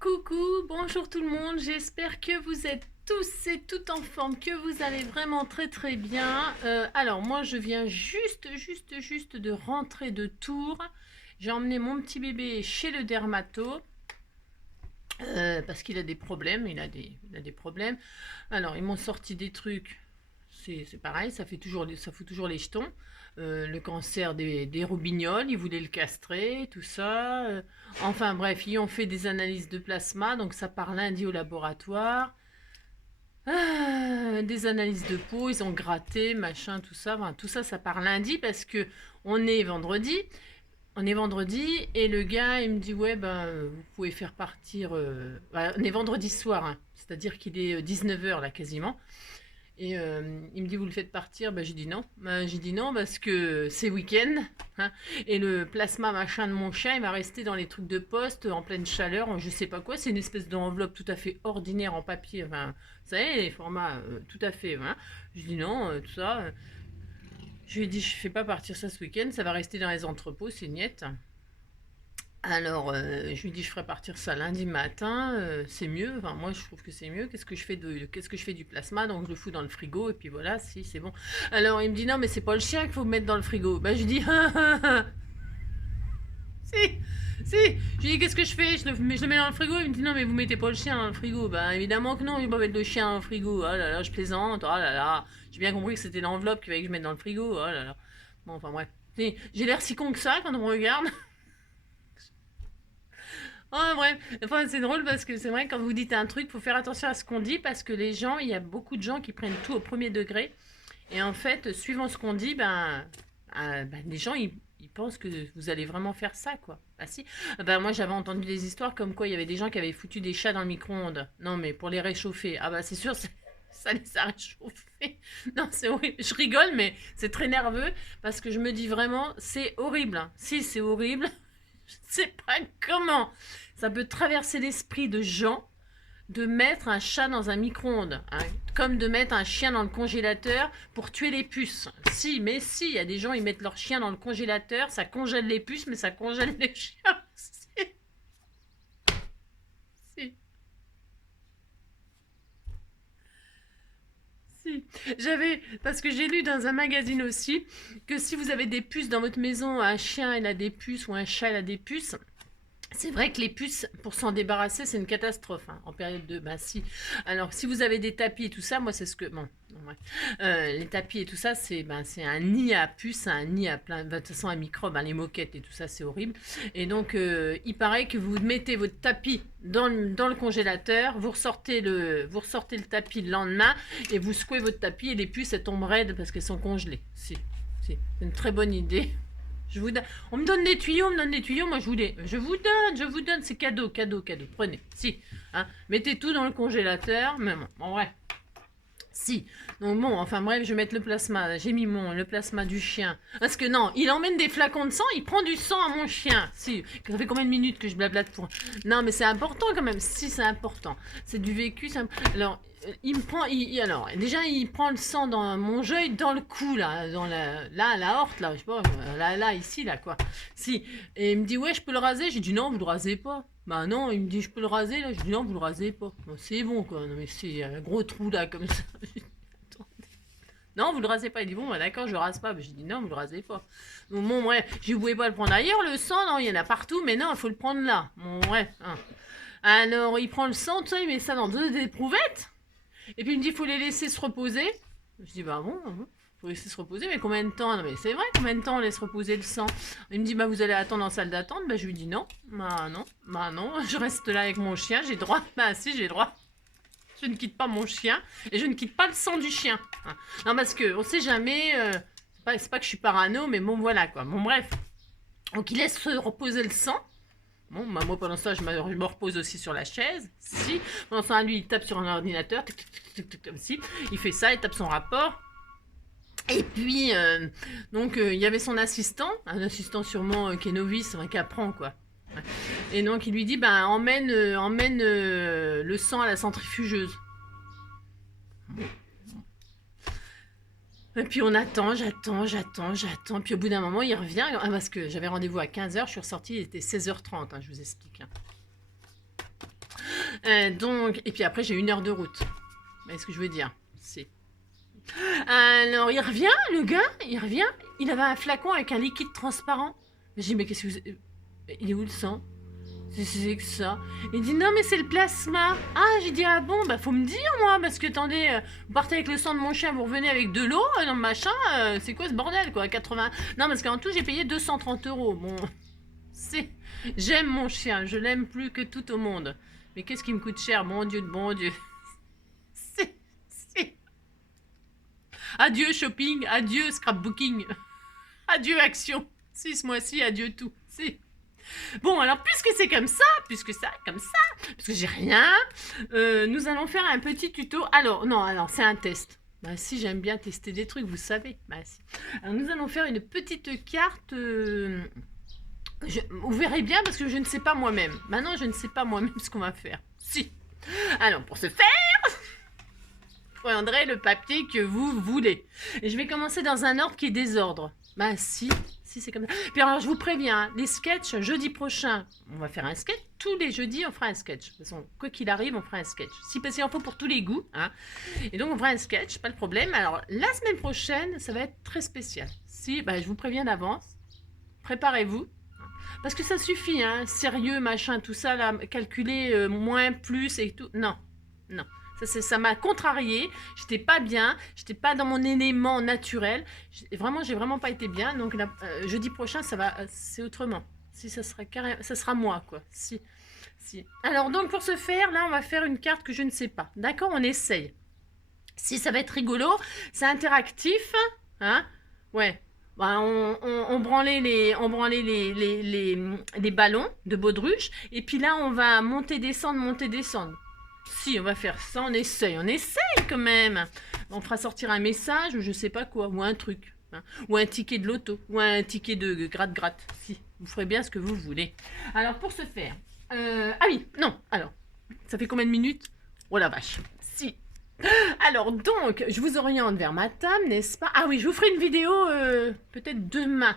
Coucou, bonjour tout le monde, j'espère que vous êtes tous et toutes en forme, que vous allez vraiment très bien. Alors moi je viens juste de rentrer de Tours. J'ai emmené mon petit bébé chez le dermato parce qu'il a des problèmes, il a des problèmes. Alors ils m'ont sorti des trucs, c'est pareil, ça fout toujours les jetons. Le cancer des roubignoles, ils voulaient le castrer, tout ça. Enfin bref, ils ont fait des analyses de plasma, donc ça part lundi au laboratoire. Des analyses de peau, ils ont gratté, machin, tout ça. Enfin, tout ça, ça part lundi parce que on est vendredi. On est vendredi et le gars, il me dit ouais ben vous pouvez faire partir. On est vendredi soir, hein, c'est-à-dire qu'il est 19 h là quasiment. Et il me dit, vous le faites partir? J'ai dit non. J'ai dit non parce que c'est week-end. Hein, et le plasma machin de mon chien, il va rester dans les trucs de poste en pleine chaleur. Je sais pas quoi. C'est une espèce d'enveloppe tout à fait ordinaire en papier. Enfin, vous savez, les formats tout à fait. Voilà. Je dis non, tout ça. Je lui ai dit, je fais pas partir ça ce week-end. Ça va rester dans les entrepôts, c'est niette. Alors, je lui dis, je ferai partir ça lundi matin, c'est mieux. Enfin, moi, je trouve que c'est mieux. Qu'est-ce que je fais du plasma? Donc, je le fous dans le frigo et puis voilà, si, c'est bon. Alors, il me dit, non, mais c'est pas le chien qu'il faut mettre dans le frigo. Je lui dis, si, si. Je lui dis, qu'est-ce que je fais? Je le mets dans le frigo. Il me dit, non, mais vous mettez pas le chien dans le frigo. Évidemment que non, il va mettre le chien dans le frigo. Oh là là, je plaisante. Oh là là. J'ai bien compris que c'était l'enveloppe qu'il fallait que je mette dans le frigo. Oh là là. Bon, enfin, bref. J'ai l'air si con que ça quand on me regarde. Oh, bref, enfin, c'est drôle parce que c'est vrai quand vous dites un truc, faut faire attention à ce qu'on dit parce que les gens, il y a beaucoup de gens qui prennent tout au premier degré et en fait, suivant ce qu'on dit, les gens ils pensent que vous allez vraiment faire ça quoi. Ah si, moi j'avais entendu des histoires comme quoi il y avait des gens qui avaient foutu des chats dans le micro-ondes. Non mais pour les réchauffer. C'est sûr, ça les a réchauffés. Non, c'est horrible. Je rigole mais c'est très nerveux parce que je me dis vraiment c'est horrible. Hein. Si c'est horrible. Je ne sais pas comment ça peut traverser l'esprit de gens de mettre un chat dans un micro-ondes, hein, comme de mettre un chien dans le congélateur pour tuer les puces. Si, mais si, il y a des gens, ils mettent leur chien dans le congélateur, ça congèle les puces, mais ça congèle les chiens aussi. Si, si. Parce que j'ai lu dans un magazine aussi, que si vous avez des puces dans votre maison, un chien il a des puces ou un chat il a des puces, c'est vrai que les puces, pour s'en débarrasser, c'est une catastrophe hein, en période de... si. Alors, si vous avez des tapis et tout ça, moi, c'est ce que... Bon, non, ouais. Les tapis et tout ça, c'est un nid à puces, un nid à plein... De toute façon, à microbes, hein, les moquettes et tout ça, c'est horrible. Et donc, il paraît que vous mettez votre tapis dans le congélateur, vous ressortez le tapis le lendemain et vous secouez votre tapis et les puces, elles tombent raides parce qu'elles sont congelées. Si, c'est une très bonne idée. On me donne des tuyaux, moi je vous donne, c'est cadeau, prenez, si, hein, mettez tout dans le congélateur, mais bon, en vrai, si, donc bon, enfin bref, je vais mettre le plasma, j'ai mis le plasma du chien, parce que non, il emmène des flacons de sang, il prend du sang à mon chien, si, ça fait combien de minutes que je blablate pour, non mais c'est important quand même, si c'est important, c'est du vécu, alors, il me prend, alors déjà il prend le sang dans mon œil, dans le cou là, la horte là, je sais pas, là ici là quoi. Si, et il me dit ouais je peux le raser, j'ai dit non vous le rasez pas. Non, il me dit je peux le raser là, j'ai dit non vous le rasez pas. C'est bon quoi, non mais c'est un gros trou là comme ça. Non vous le rasez pas, il dit bon d'accord je le rase pas, j'ai dit non vous le rasez pas. Donc bon bref, je pouvais pas le prendre ailleurs le sang, non il y en a partout, mais non il faut le prendre là. Bon bref. Hein. Alors il prend le sang, tout ça, il met ça dans deux éprouvettes. Et puis il me dit, il faut les laisser se reposer. Je dis, bon, faut laisser se reposer, mais combien de temps? Non, mais c'est vrai, combien de temps on laisse reposer le sang? Il me dit, vous allez attendre en salle d'attente. Je lui dis, non, non, je reste là avec mon chien, j'ai droit. Si, j'ai droit. Je ne quitte pas mon chien et je ne quitte pas le sang du chien. Non, parce que on sait jamais, c'est pas que je suis parano, mais bon, voilà quoi. Bon, bref. Donc il laisse reposer le sang. Bon, moi pendant ça, je me repose aussi sur la chaise. Si. Pendant ça, lui, il tape sur un ordinateur. Si. Il fait ça, il tape son rapport. Et puis, il y avait son assistant, un assistant sûrement qui est novice, qui apprend quoi. Et donc il lui dit, emmène le sang à la centrifugeuse. Et puis on attend, j'attends. Puis au bout d'un moment, il revient. Parce que j'avais rendez-vous à 15 h, je suis ressortie, il était 16 h 30, je vous explique. Donc, et puis après, j'ai 1 heure de route. Vous voyez ce que je veux dire? C'est... Alors, il revient, le gars, il revient. Il avait un flacon avec un liquide transparent. J'ai dit, mais qu'est-ce que vous... Il est où le sang? C'est que ça. Il dit, non, mais c'est le plasma. Ah, j'ai dit, ah bon, bah faut me dire, moi, parce que, attendez, vous partez avec le sang de mon chien, vous revenez avec de l'eau, non, machin, c'est quoi ce bordel, quoi, 80... Non, parce qu'en tout, j'ai payé 230 €. Bon, c'est... J'aime mon chien, je l'aime plus que tout au monde. Mais qu'est-ce qui me coûte cher, mon Dieu de bon Dieu. C'est... Adieu shopping, adieu scrapbooking, adieu action. Si ce mois-ci, adieu tout. Si. Bon, alors puisque c'est comme ça, puisque j'ai rien, nous allons faire un petit tuto. Alors, non, alors c'est un test. Bah si, j'aime bien tester des trucs, vous savez. Bah si. Alors nous allons faire une petite carte. Vous verrez bien parce que je ne sais pas moi-même. Maintenant, je ne sais pas moi-même ce qu'on va faire. Si. Alors, pour ce faire, vous prendrez le papier que vous voulez. Et je vais commencer dans un ordre qui est désordre. Bah si c'est comme ça. Puis alors je vous préviens, hein, les sketchs, jeudi prochain, on va faire un sketch. Tous les jeudis, on fera un sketch. De toute façon, quoi qu'il arrive, on fera un sketch. Si parce qu'il en faut pour tous les goûts. Hein. Et donc on fera un sketch, pas de problème. Alors la semaine prochaine, ça va être très spécial. Si, bah, je vous préviens d'avance. Préparez-vous. Parce que ça suffit, hein. Sérieux, machin, tout ça, là, calculer moins, plus et tout. Non, non. Ça m'a contrarié, j'étais pas bien, j'étais pas dans mon élément naturel. J'ai vraiment pas été bien. Donc là, jeudi prochain, ça va, c'est autrement. Si ça sera moi quoi. Si. Alors donc pour ce faire, là, on va faire une carte que je ne sais pas. D'accord, on essaye. Si ça va être rigolo, c'est interactif, hein. Ouais. Bah, on branlait les ballons de baudruche et puis là on va monter descendre. Si, on va faire ça, on essaye quand même. On fera sortir un message ou je sais pas quoi, ou un truc. Hein, ou un ticket de loto, ou un ticket de gratte-gratte. Si, vous ferez bien ce que vous voulez. Alors, pour ce faire... ah oui, non, alors, ça fait combien de minutes? Oh la vache, si. Alors, donc, je vous oriente vers ma table, n'est-ce pas? Ah oui, je vous ferai une vidéo peut-être demain.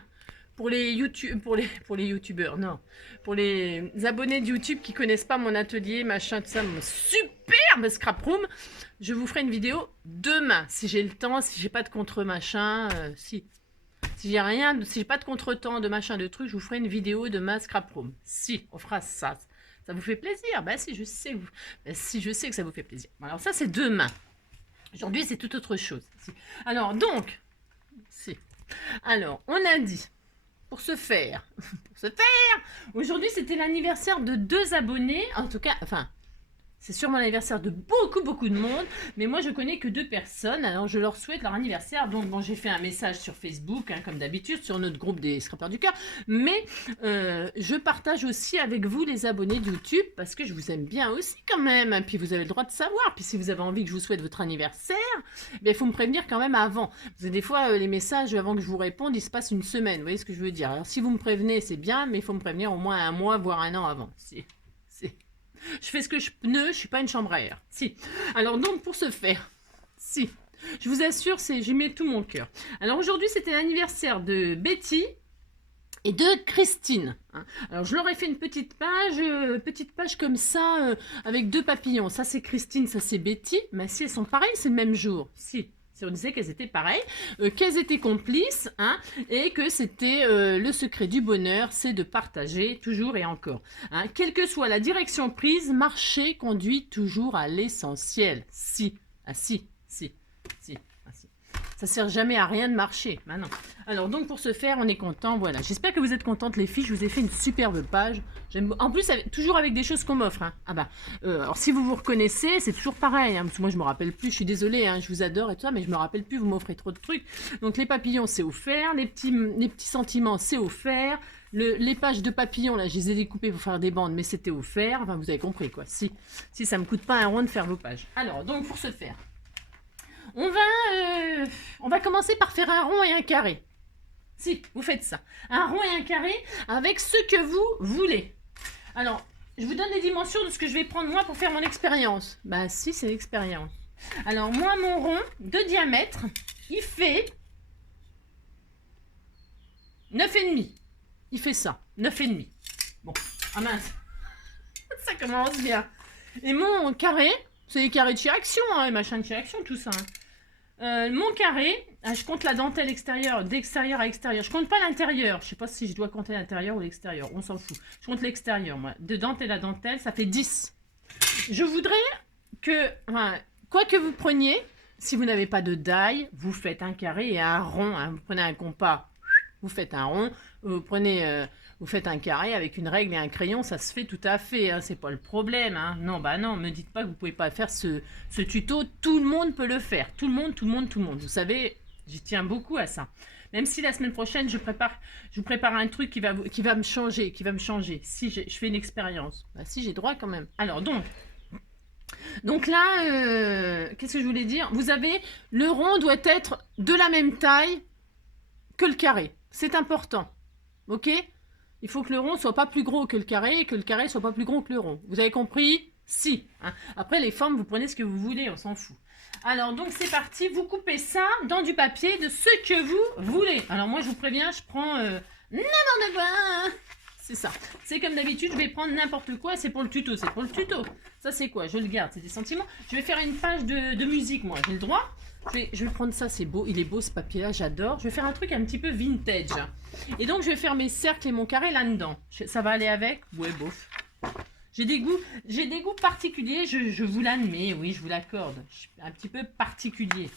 Pour les youtubeurs, non. Pour les abonnés de YouTube qui connaissent pas mon atelier, machin, tout ça, mon superbe scrap room, je vous ferai une vidéo demain, si j'ai le temps, si j'ai pas de contre-machin, si j'ai rien, si j'ai pas de contre-temps, de machin, de trucs, je vous ferai une vidéo de ma scrap room. Si, on fera ça. Ça vous fait plaisir? Bah si, je sais. Si, je sais que ça vous fait plaisir. Alors ça, c'est demain. Aujourd'hui, c'est tout autre chose. Si. Alors, donc, si. Alors, on a dit... Pour ce faire, aujourd'hui c'était l'anniversaire de 2 abonnés, en tout cas, enfin, c'est sûrement l'anniversaire de beaucoup de monde, mais moi je connais que 2 personnes, alors je leur souhaite leur anniversaire, donc bon, j'ai fait un message sur Facebook, hein, comme d'habitude, sur notre groupe des Scrappers du Cœur, mais je partage aussi avec vous les abonnés de YouTube, parce que je vous aime bien aussi quand même, puis vous avez le droit de savoir, puis si vous avez envie que je vous souhaite votre anniversaire, il faut me prévenir quand même avant, parce que des fois les messages avant que je vous réponde, il se passe une semaine, vous voyez ce que je veux dire, alors si vous me prévenez c'est bien, mais il faut me prévenir au moins 1 mois, voire 1 an avant, je fais ce que je peux, je suis pas une chambre à air. Si. Alors donc pour ce faire, si. Je vous assure, j'y mets tout mon cœur. Alors aujourd'hui, c'était l'anniversaire de Betty et de Christine. Hein. Alors je leur ai fait une petite page comme ça, avec 2 papillons. Ça c'est Christine, ça c'est Betty. Mais si elles sont pareilles, c'est le même jour. Si on disait qu'elles étaient pareilles, qu'elles étaient complices, hein, et que c'était le secret du bonheur, c'est de partager toujours et encore. Hein. Quelle que soit la direction prise, marcher conduit toujours à l'essentiel. Si. Ah si. Ça sert jamais à rien de marcher. Maintenant. Alors donc pour ce faire, on est content. Voilà. J'espère que vous êtes contentes les filles. Je vous ai fait une superbe page. En plus, toujours avec des choses qu'on m'offre. Hein. Ah bah. Alors si vous vous reconnaissez, c'est toujours pareil. Hein, parce que moi je me rappelle plus. Je suis désolée. Hein, je vous adore et tout ça, mais je me rappelle plus. Vous m'offrez trop de trucs. Donc les papillons, c'est offert. Les petits sentiments, c'est offert. Les pages de papillons, là, je les ai découpées pour faire des bandes, mais c'était offert. Enfin, vous avez compris quoi. Si ça me coûte pas un rond de faire vos pages. Alors donc pour ce faire. On va commencer par faire un rond et un carré. Si, vous faites ça. Un rond et un carré avec ce que vous voulez. Alors, je vous donne les dimensions de ce que je vais prendre moi pour faire mon expérience. Bah si, c'est l'expérience. Alors, moi, mon rond de diamètre, il fait 9,5. Il fait ça, 9,5. Bon, ah mince. Ça commence bien. Et mon carré, c'est les carrés de chez Action, hein, les machins de chez Action, tout ça. Mon carré, je compte la dentelle extérieure, d'extérieur à extérieur. Je compte pas l'intérieur. Je sais pas si je dois compter l'intérieur ou l'extérieur. On s'en fout. Je compte l'extérieur, moi. De dentelle à dentelle, ça fait 10. Je voudrais que, enfin, quoi que vous preniez, si vous n'avez pas de die, vous faites un carré et un rond. Hein. Vous prenez un compas, vous faites un rond. Vous prenez... vous faites un carré avec une règle et un crayon, ça se fait tout à fait, hein, c'est pas le problème. Hein. Non, bah non, me dites pas que vous pouvez pas faire ce tuto, tout le monde peut le faire. Tout le monde, tout le monde, tout le monde. Vous savez, j'y tiens beaucoup à ça. Même si la semaine prochaine, je vous prépare un truc qui va me changer, si je fais une expérience. Bah si, j'ai droit quand même. Alors donc là, qu'est-ce que je voulais dire? Vous avez, le rond doit être de la même taille que le carré. C'est important. Ok? Il faut que le rond soit pas plus gros que le carré et que le carré soit pas plus gros que le rond. Vous avez compris? Si. Hein. Après, les formes, vous prenez ce que vous voulez, on s'en fout. Alors, donc, c'est parti. Vous coupez ça dans du papier de ce que vous voulez. Alors, moi, je vous préviens, je prends n'importe quoi. C'est ça. C'est comme d'habitude, je vais prendre n'importe quoi. C'est pour le tuto, c'est pour le tuto. Ça, c'est quoi? Je le garde, c'est des sentiments. Je vais faire une page de musique, moi. J'ai le droit. Je vais prendre ça, c'est beau. Il est beau, ce papier-là, j'adore. Je vais faire un truc un petit peu vintage. Et donc, je vais faire mes cercles et mon carré là-dedans. Ça va aller avec? Ouais, bof. J'ai des goûts particuliers, je vous l'admets, oui, je vous l'accorde. Je suis un petit peu particulier.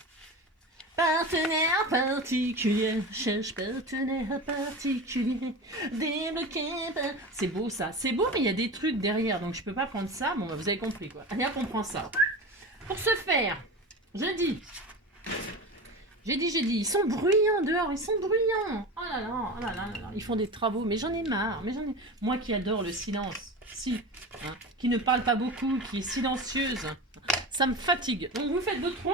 Partenaire particulier, cherche partenaire particulier, débloqué. C'est beau ça, c'est beau, mais il y a des trucs derrière, donc je peux pas prendre ça. Bon, bah, vous avez compris quoi. Allez, on prend ça. Pour ce faire, j'ai dit, ils sont bruyants dehors, ils sont bruyants. Oh là là, oh là là, là là. Ils font des travaux, mais j'en ai marre. Moi qui adore le silence, hein, qui ne parle pas beaucoup, qui est silencieuse, ça me fatigue. Donc vous faites votre rond.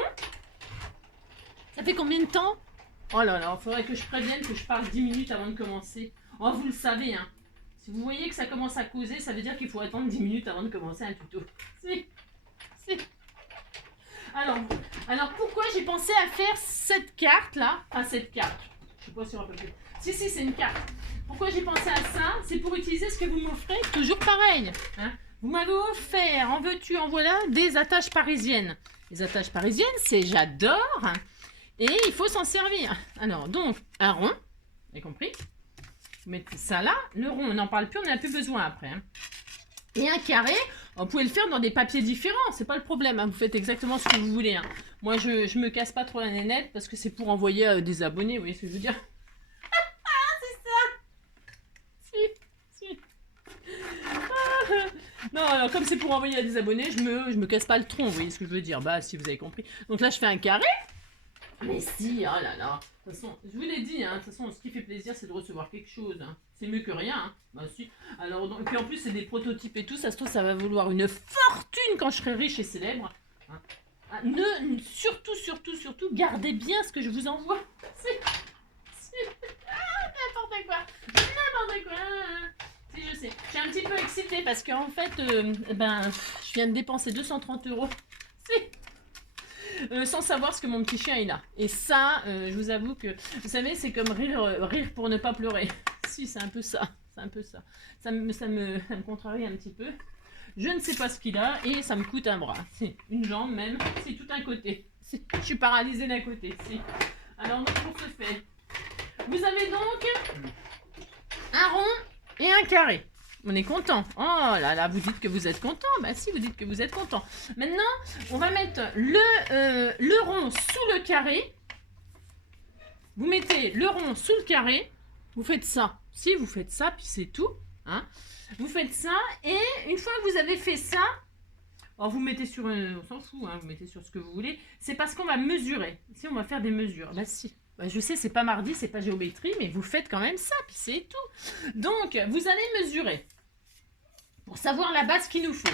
Ça fait combien de temps? Oh là là, il faudrait que je prévienne que je parle 10 minutes avant de commencer. Oh, vous le savez, hein. Si vous voyez que ça commence à causer, ça veut dire qu'il faut attendre 10 minutes avant de commencer un tuto. Si. Alors pourquoi j'ai pensé à faire cette carte là? Enfin, cette carte. Je sais pas si on peut plus. Si, c'est une carte. Pourquoi j'ai pensé à ça? C'est pour utiliser ce que vous m'offrez, toujours pareil. Hein, vous m'avez offert, en veux-tu, en voilà, des attaches parisiennes. Les attaches parisiennes, c'est j'adore. Et il faut s'en servir. Alors, donc, un rond. Vous avez compris? Vous mettez ça là. Le rond, on n'en parle plus, on n'en a plus besoin après. Hein. Et un carré, vous pouvez le faire dans des papiers différents, c'est pas le problème, hein. Vous faites exactement ce que vous voulez. Hein. Moi, je me casse pas trop la nénette parce que c'est pour envoyer des abonnés, vous voyez ce que je veux dire? C'est ça. Si. Non, alors comme c'est pour envoyer à des abonnés, je me casse pas le tronc, vous voyez ce que je veux dire? Bah, si vous avez compris. Donc là, je fais un carré. Mais si, oh là là. De toute façon, je vous l'ai dit, hein, de toute façon, ce qui fait plaisir, c'est de recevoir quelque chose. Hein. C'est mieux que rien. Hein. Bah si. Alors, et puis en plus, c'est des prototypes et tout. Ça se trouve, ça va valoir une fortune quand je serai riche et célèbre. Hein. Ah, surtout, gardez bien ce que je vous envoie. N'importe quoi. Si, je sais. Je suis un petit peu excitée parce qu'en fait, je viens de dépenser 230 €. Sans savoir ce que mon petit chien il a. Et ça, je vous avoue que, vous savez, c'est comme rire pour ne pas pleurer. Si, c'est un peu ça. Ça me contrarie un petit peu. Je ne sais pas ce qu'il a et ça me coûte un bras. C'est une jambe même. C'est tout un côté. Je suis paralysée d'un côté. Alors, donc, pour ce fait, vous avez donc un rond et un carré. On est content. Oh là là, vous dites que vous êtes content. Bah si, vous dites que vous êtes content. Maintenant, on va mettre le rond sous le carré. Vous mettez le rond sous le carré. Vous faites ça. Si, vous faites ça, puis c'est tout. Hein. Vous faites ça, et une fois que vous avez fait ça, alors vous mettez sur on s'en fout, hein, vous mettez sur ce que vous voulez. C'est parce qu'on va mesurer. Si, on va faire des mesures. Bah si. Bah, je sais, c'est pas mardi, c'est pas géométrie, mais vous faites quand même ça, puis c'est tout. Donc, vous allez mesurer pour savoir la base qu'il nous faut.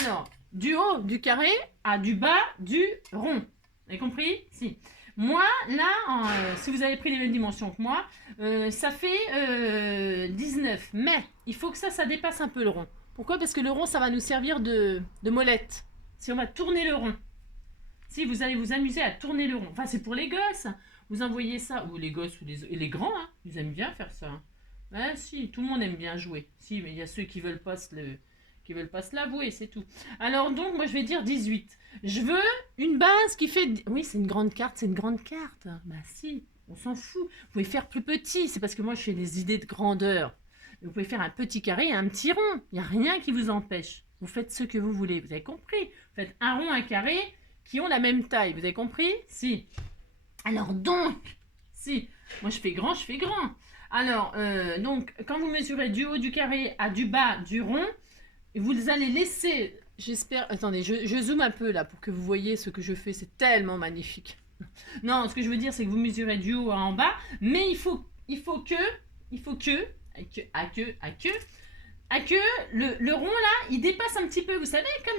Alors, du haut du carré à du bas du rond. Vous avez compris? Si. Moi, là, si vous avez pris les mêmes dimensions que moi, ça fait 19. Mais il faut que ça dépasse un peu le rond. Pourquoi? Parce que le rond, ça va nous servir de molette. Si on va tourner le rond. Si vous allez vous amuser à tourner le rond. Enfin, c'est pour les gosses. Vous envoyez ça, ou les gosses, ou les grands, hein, ils aiment bien faire ça. Ben si, tout le monde aime bien jouer. Si, mais il y a ceux qui veulent pas qui veulent pas se l'avouer, c'est tout. Alors donc, moi je vais dire 18. Je veux une base qui fait... Oui, c'est une grande carte, c'est une grande carte. Bah si, on s'en fout. Vous pouvez faire plus petit, c'est parce que moi je fais des idées de grandeur. Vous pouvez faire un petit carré et un petit rond. Il n'y a rien qui vous empêche. Vous faites ce que vous voulez, vous avez compris. Vous faites un rond, un carré qui ont la même taille, vous avez compris? Si. Alors donc, si, moi je fais grand, je fais grand. Alors, donc, quand vous mesurez du haut du carré à du bas du rond, vous allez laisser, j'espère, attendez, je zoome un peu là pour que vous voyez ce que je fais, c'est tellement magnifique. Non, ce que je veux dire, c'est que vous mesurez du haut à en bas, mais il faut que le rond là, il dépasse un petit peu, vous savez, comme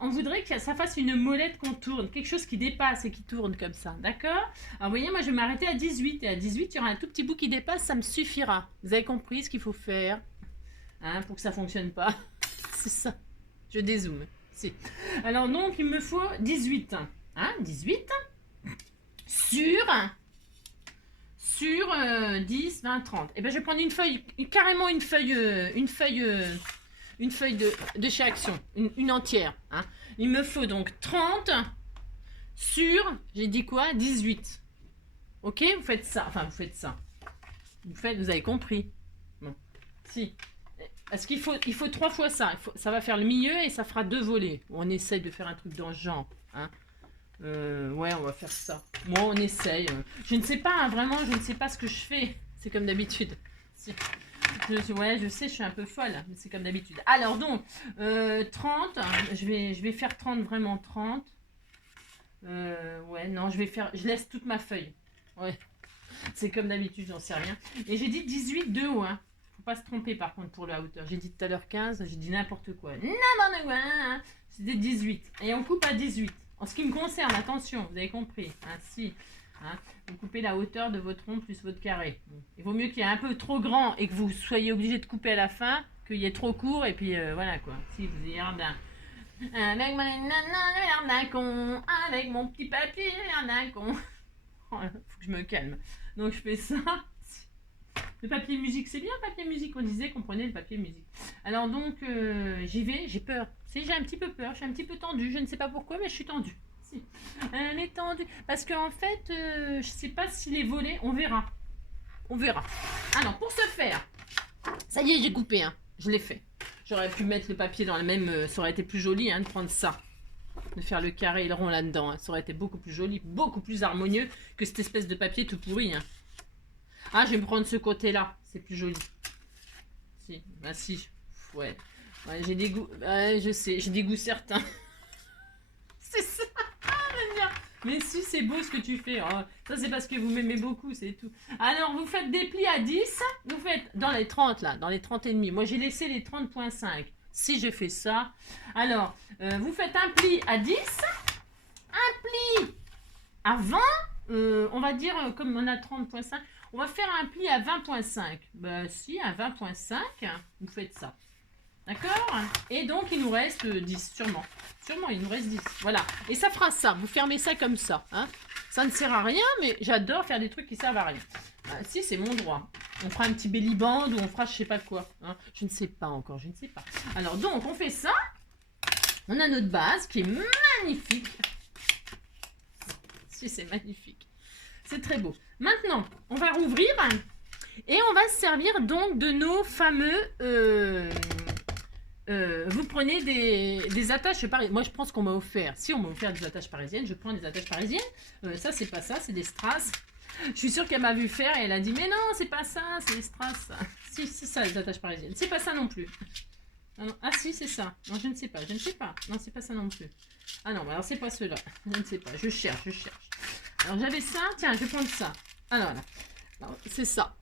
on voudrait que ça fasse une molette qu'on tourne, quelque chose qui dépasse et qui tourne comme ça, d'accord? Alors vous voyez, moi je vais m'arrêter à 18, et à 18, il y aura un tout petit bout qui dépasse, ça me suffira. Vous avez compris ce qu'il faut faire, hein, pour que ça fonctionne pas? C'est ça, je dézoome, si. Alors donc, il me faut 18, hein, 18, sur 10, 20, 30. Et ben je vais prendre une feuille, carrément une feuille de chez Action, une entière. Hein. Il me faut donc 30 sur, j'ai dit quoi? 18. Ok, vous faites ça. Enfin, vous faites ça. Vous avez compris. Bon, si. Parce qu'il faut 3 fois ça. Ça va faire le milieu et ça fera 2 volets. On essaye de faire un truc dans ce genre. Hein. Ouais, on va faire ça. Moi, on essaye. Je ne sais pas, hein, vraiment, je ne sais pas ce que je fais. C'est comme d'habitude. Si. Ouais, je sais, je suis un peu folle, mais c'est comme d'habitude. Alors, donc, 30. Je vais faire 30, vraiment 30. Ouais, non, je laisse toute ma feuille. Ouais. C'est comme d'habitude, j'en sais rien. Et j'ai dit 18 de haut, hein. Faut pas se tromper, par contre, pour la hauteur. J'ai dit tout à l'heure 15, j'ai dit n'importe quoi. N'importe quoi, hein. C'était 18. Et on coupe à 18. En ce qui me concerne, attention, vous avez compris. Hein, si, hein, vous coupez la hauteur de votre rond plus votre carré. Il vaut mieux qu'il y ait un peu trop grand et que vous soyez obligé de couper à la fin, qu'il y ait trop court et puis voilà quoi. Si vous ayez l'air d'un con, avec mon petit papier, l'air d'un con. Faut que je me calme. Donc je fais ça. Le papier musique, c'est bien papier musique. On disait qu'on prenait le papier musique. Alors donc, j'y vais, j'ai peur. J'ai un petit peu peur, je suis un petit peu tendue. Je ne sais pas pourquoi, mais je suis tendue. Si. Elle est tendue. Parce qu'en fait, je ne sais pas si les volets, on verra. On verra. Alors, pour ce faire, ça y est, j'ai coupé. Hein. Je l'ai fait. J'aurais pu mettre le papier dans le même... ça aurait été plus joli hein, de prendre ça. De faire le carré et le rond là-dedans. Hein. Ça aurait été beaucoup plus joli, beaucoup plus harmonieux que cette espèce de papier tout pourri. Hein. Ah, je vais me prendre ce côté-là. C'est plus joli. Si. Ah si. Ouais. Ouais, j'ai des goûts. Ouais, je sais. J'ai des goûts certains. C'est ça. Mais si, c'est beau ce que tu fais. Oh, ça, c'est parce que vous m'aimez beaucoup, c'est tout. Alors, vous faites des plis à 10. Vous faites dans les 30, là. Dans les 30 et demi. Moi, j'ai laissé les 30,5. Si je fais ça. Alors, vous faites un pli à 10. Un pli à 20. On va dire, comme on a 30,5. On va faire un pli à 20,5. Ben si, à 20,5, vous faites ça. D'accord? Et donc, il nous reste 10, sûrement. Sûrement, il nous reste 10. Voilà. Et ça fera ça. Vous fermez ça comme ça. Hein? Ça ne sert à rien, mais j'adore faire des trucs qui servent à rien. Si, c'est mon droit. On fera un petit belly band ou on fera je sais pas quoi. Hein? Je ne sais pas encore, je ne sais pas. Alors, donc, on fait ça. On a notre base qui est magnifique. Si, c'est magnifique. C'est très beau. Maintenant, on va rouvrir et on va se servir donc de nos fameux... vous prenez des attaches parisiennes. Moi, je pense qu'on m'a offert. Si on m'a offert des attaches parisiennes, je prends des attaches parisiennes. Ça, c'est pas ça, c'est des strass. Je suis sûre qu'elle m'a vu faire et elle a dit mais non, c'est pas ça, c'est des strass. Si, c'est ça, les attaches parisiennes. C'est pas ça non plus. Ah, non. Ah si, c'est ça. Non, je ne sais pas, je ne sais pas. Non, c'est pas ça non plus. Ah non, alors c'est pas cela. Je ne sais pas, je cherche. Alors j'avais ça, tiens, je vais prendre ça. Alors voilà, c'est ça.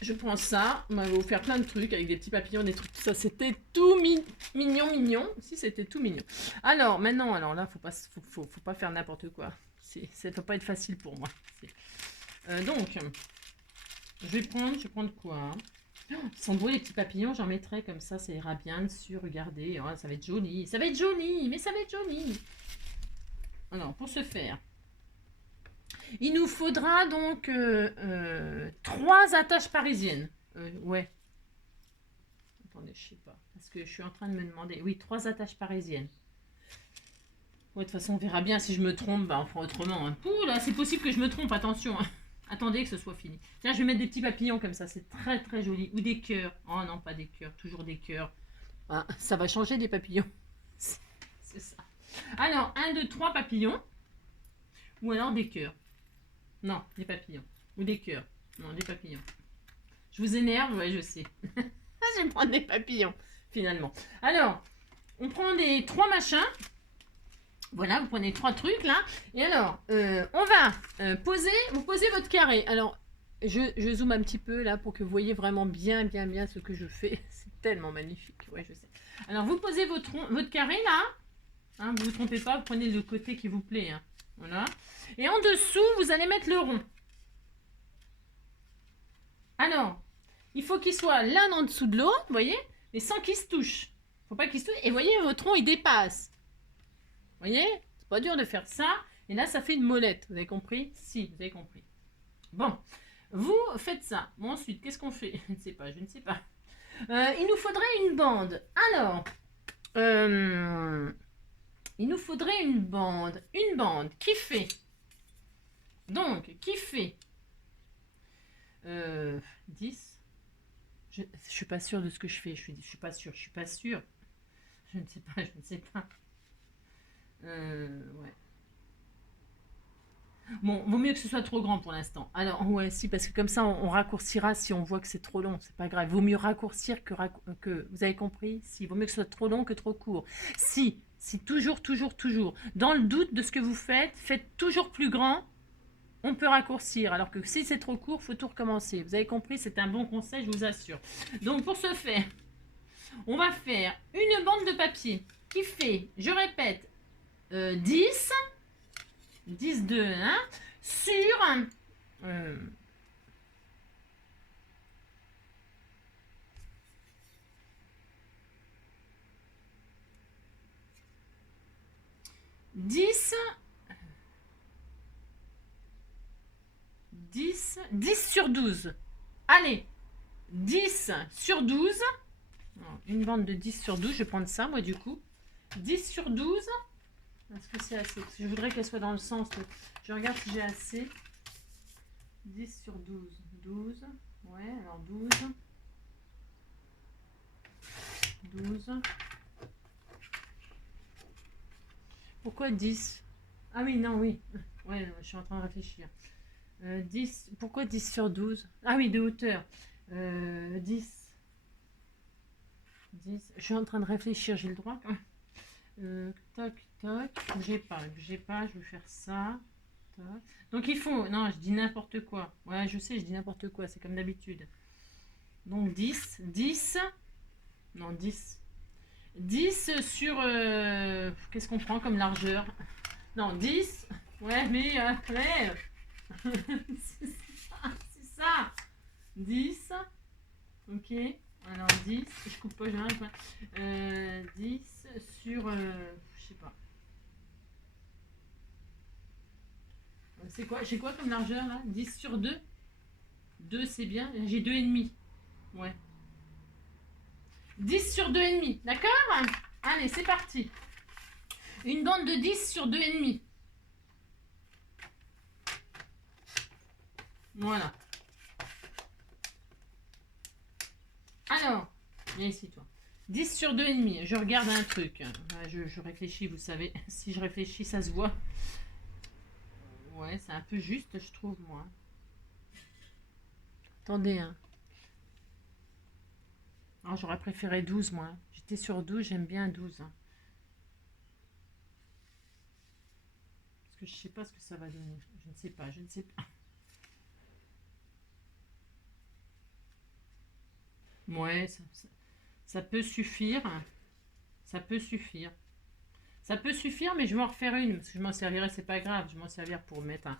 Je prends ça, on va vous faire plein de trucs avec des petits papillons, des trucs, tout ça. C'était tout mignon. Si, c'était tout mignon. Alors maintenant, alors là, faut pas faire n'importe quoi. Ça ne peut pas être facile pour moi. Donc, je vais prendre quoi hein. Oh, ils sont beaux les petits papillons, j'en mettrai comme ça ira bien dessus, regardez, oh, ça va être joli, mais ça va être joli. Alors, pour ce faire, il nous faudra donc 3 attaches parisiennes. Ouais. Attendez, je sais pas. Parce que je suis en train de me demander. Oui, 3 attaches parisiennes. Ouais, de toute façon, on verra bien si je me trompe. Bah, on fera autrement. Hein. Ouh là, c'est possible que je me trompe. Attention. Hein. Attendez que ce soit fini. Tiens, je vais mettre des petits papillons comme ça. C'est très très joli. Ou des cœurs. Oh non, pas des cœurs. Toujours des cœurs. Ah, ça va changer des papillons. C'est ça. Alors, 1, 2, 3 papillons. Ou alors des cœurs. Non, des papillons. Ou des cœurs. Non, des papillons. Je vous énerve, ouais, je sais. Je vais prendre des papillons, finalement. Alors, on prend des 3 machins. Voilà, vous prenez 3 trucs, là. Et alors, on va poser, vous posez votre carré. Alors, je zoome un petit peu, là, pour que vous voyez vraiment bien ce que je fais. C'est tellement magnifique, ouais, je sais. Alors, vous posez votre carré, là. Hein, vous ne vous trompez pas, vous prenez le côté qui vous plaît. Hein. Voilà. Et en dessous, vous allez mettre le rond. Alors, il faut qu'il soit l'un en dessous de l'autre, vous voyez, mais sans qu'il se touche. Faut pas qu'il se touche. Et vous voyez, votre rond, il dépasse. Vous voyez, c'est pas dur de faire ça. Et là, ça fait une molette. Vous avez compris? Si, vous avez compris. Bon, vous faites ça. Bon, ensuite, qu'est-ce qu'on fait? Je ne sais pas, je ne sais pas. Il nous faudrait une bande. Alors, il nous faudrait une bande. Une bande qui fait... Donc, qui fait 10. Je suis pas sûre de ce que je fais. Je suis pas sûre. Je suis pas sûre. Je ne sais pas. Je ne sais pas. Ouais. Bon, vaut mieux que ce soit trop grand pour l'instant. Alors, ouais, si, parce que comme ça, on raccourcira si on voit que c'est trop long. C'est pas grave. Vaut mieux raccourcir que... Vous avez compris? Si, vaut mieux que ce soit trop long que trop court. Si, toujours. Dans le doute de ce que vous faites toujours plus grand. On peut raccourcir, alors que si c'est trop court, il faut tout recommencer. Vous avez compris, c'est un bon conseil, je vous assure. Donc, pour ce faire, on va faire une bande de papier qui fait, je répète, 10 de 1 sur... 10 sur 12. Allez, 10 sur 12. Une bande de 10 sur 12, je vais prendre ça, moi, du coup. 10 sur 12. Est-ce que c'est assez? Je voudrais qu'elle soit dans le sens. Je regarde si j'ai assez. 10 sur 12. 12. Ouais, alors 12. 12. Pourquoi 10? Ah oui, non, oui. Ouais, je suis en train de réfléchir. 10. Pourquoi 10 sur 12? Ah oui, de hauteur. 10. 10. Je suis en train de réfléchir, j'ai le droit. Toc, toc. J'ai pas, je vais faire ça. Toc. Donc il faut... Non, je dis n'importe quoi. Ouais, je sais, je dis n'importe quoi, c'est comme d'habitude. Donc 10. 10. Non, 10. 10 sur... Qu'est-ce qu'on prend comme largeur? Non, 10. Ouais, mais... ouais. C'est ça. 10. Ok. Alors 10. Je coupe pas, je n'arrive pas. 10 sur... je sais pas. C'est quoi? J'ai quoi comme largeur là? 10 sur 2. 2 c'est bien. J'ai 2,5. Ouais. 10 sur 2,5. D'accord? Allez, c'est parti. Une bande de 10 sur 2,5. Voilà. Alors, viens ici toi. 10 sur 2,5. Je regarde un truc. Je réfléchis, vous savez. Si je réfléchis, ça se voit. Ouais, c'est un peu juste, je trouve, moi. Attendez, hein. Oh, j'aurais préféré 12, moi. J'étais sur 12, j'aime bien 12. Hein. Parce que je sais pas ce que ça va donner. Je ne sais pas, je ne sais pas. Ouais, ça peut suffire. Ça peut suffire. Ça peut suffire, mais je vais en refaire une. Parce que je m'en servirai, c'est pas grave. Je vais m'en servir pour mettre un...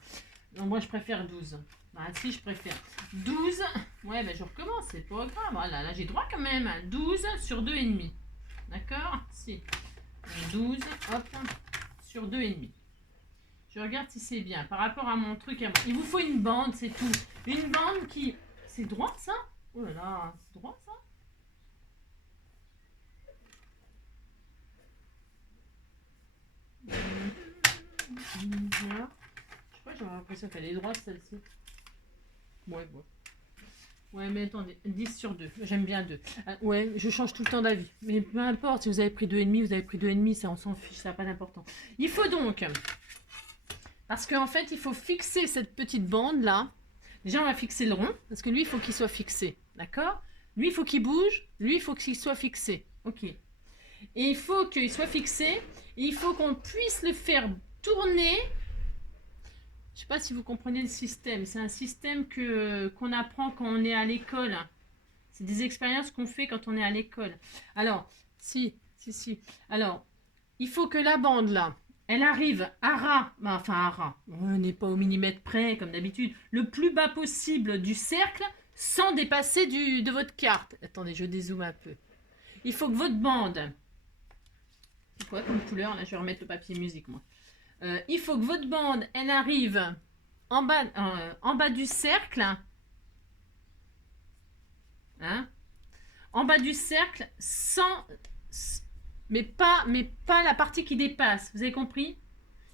Non, moi, je préfère 12. Ah, si, je préfère 12. Ouais, ben je recommence, c'est pas grave. Voilà, là, j'ai droit quand même. 12 sur 2,5. D'accord? Si. 12, hop, sur 2,5. Je regarde si c'est bien. Par rapport à mon truc à moi. Il vous faut une bande, c'est tout. Une bande qui... C'est droit, ça? Oh là là, c'est droit, ça? l'impression qu'elle est droite, celle-ci. Ouais. Ouais, mais attendez, 10 sur 2. J'aime bien 2. Ouais, je change tout le temps d'avis. Mais peu importe, si vous avez pris 2,5, vous avez pris 2,5, ça on s'en fiche, ça n'a pas d'importance. Il faut donc, parce qu'en fait, il faut fixer cette petite bande-là. Déjà, on va fixer le rond, parce que lui, il faut qu'il soit fixé. D'accord? Lui, il faut qu'il bouge. Lui, il faut qu'il soit fixé. Ok. Et il faut qu'il soit fixé. Et il faut qu'on puisse le faire tourner. Je ne sais pas si vous comprenez le système. C'est un système qu'on apprend quand on est à l'école. C'est des expériences qu'on fait quand on est à l'école. Alors, si. Alors, il faut que la bande, là, elle arrive à ras. Enfin, à ras. On n'est pas au millimètre près, comme d'habitude. Le plus bas possible du cercle, sans dépasser de votre carte. Attendez, je dézoome un peu. Il faut que votre bande... C'est quoi comme couleur? Là, je vais remettre le papier musique, moi. Il faut que votre bande, elle arrive en bas du cercle. Hein? En bas du cercle, mais pas la partie qui dépasse. Vous avez compris?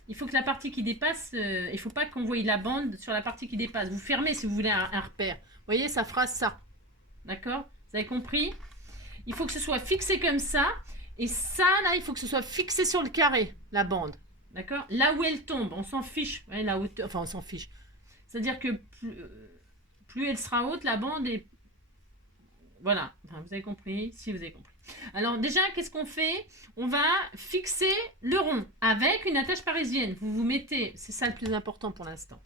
Il faut que la partie qui dépasse, il ne faut pas qu'on voie la bande sur la partie qui dépasse. Vous fermez si vous voulez un repère. Vous voyez, ça fera ça. D'accord? Vous avez compris? Il faut que ce soit fixé comme ça. Et ça, là, il faut que ce soit fixé sur le carré, la bande. D'accord? Là où elle tombe, on s'en fiche. Ouais, la hauteur, enfin, on s'en fiche. C'est-à-dire que plus elle sera haute, la bande est... Voilà. Enfin, vous avez compris? Si, vous avez compris. Alors, déjà, qu'est-ce qu'on fait? On va fixer le rond avec une attache parisienne. Vous vous mettez... C'est ça le plus important pour l'instant.